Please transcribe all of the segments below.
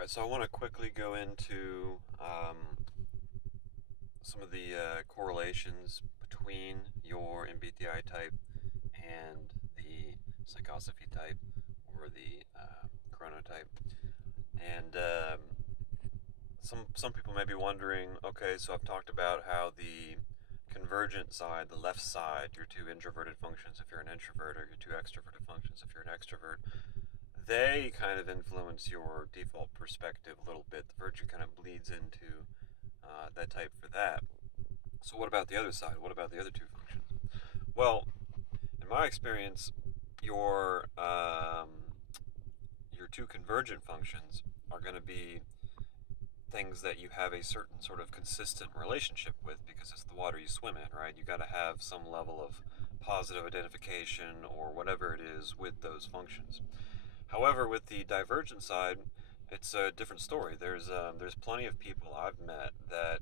All right, so I want to quickly go into some of the correlations between your MBTI type and the psychosophy type or the chronotype. And some people may be wondering, okay, so I've talked about how the convergent side, the left side, your two introverted functions if you're an introvert, or your two extroverted functions if you're an extrovert, they kind of influence your default perspective a little bit. The virtue kind of bleeds into that type for that. So what about the other side? What about the other two functions? Well, in my experience, your your two convergent functions are going to be things that you have a certain sort of consistent relationship with because it's the water you swim in, right? You got to have some level of positive identification or whatever it is with those functions. However, with the divergent side, it's a different story. There's plenty of people I've met that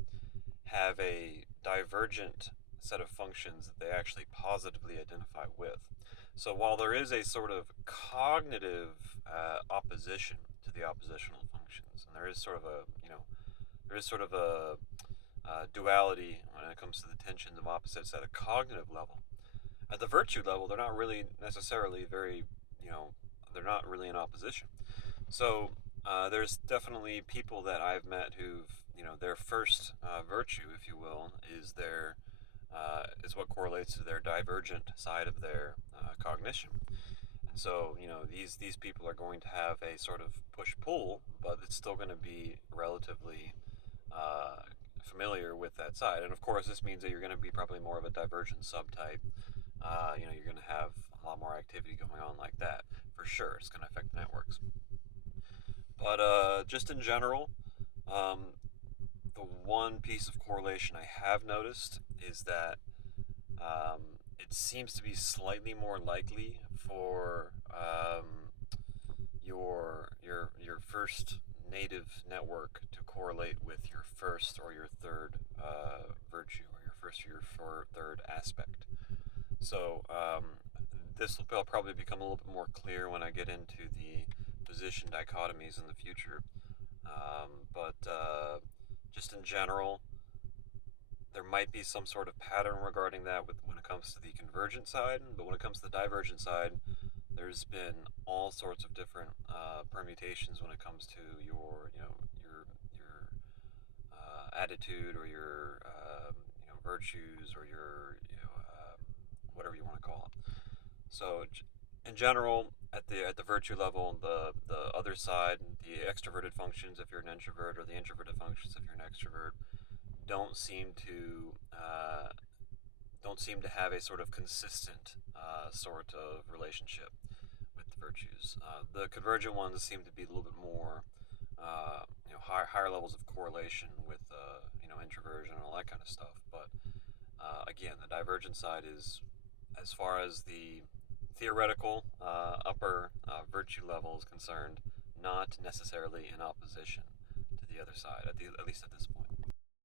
have a divergent set of functions that they actually positively identify with. So while there is a sort of cognitive opposition to the oppositional functions, and there is sort of a duality when it comes to the tensions of opposites at a cognitive level. At the virtue level, they're not really necessarily very, you know, they're not really in opposition. So there's definitely people that I've met who've, their first virtue, if you will, is what correlates to their divergent side of their cognition. And so, these people are going to have a sort of push-pull, but it's still going to be relatively uh, familiar with that side. And of course, this means that you're going to be probably more of a divergent subtype. You're going to have a lot more activity going on like that for sure. It's going to affect the networks. But just in general, um, the one piece of correlation I have noticed is that it seems to be slightly more likely for your first native network to correlate with your first or your third virtue, or your first or your third aspect. So this will probably become a little bit more clear when I get into the position dichotomies in the future. But just in general, there might be some sort of pattern regarding that when it comes to the convergent side, but when it comes to the divergent side, there's been all sorts of different permutations when it comes to your attitude, or your virtues, or your whatever you want to call it. So in general, at the virtue level, the other side, the extroverted functions if you're an introvert, or the introverted functions if you're an extrovert, don't seem to uh, don't seem to have a sort of consistent sort of relationship with the virtues. The convergent ones seem to be a little bit more higher levels of correlation with introversion and all that kind of stuff. But again, the divergent side is, as far as the theoretical upper virtue level is concerned, not necessarily in opposition to the other side, at least at this point.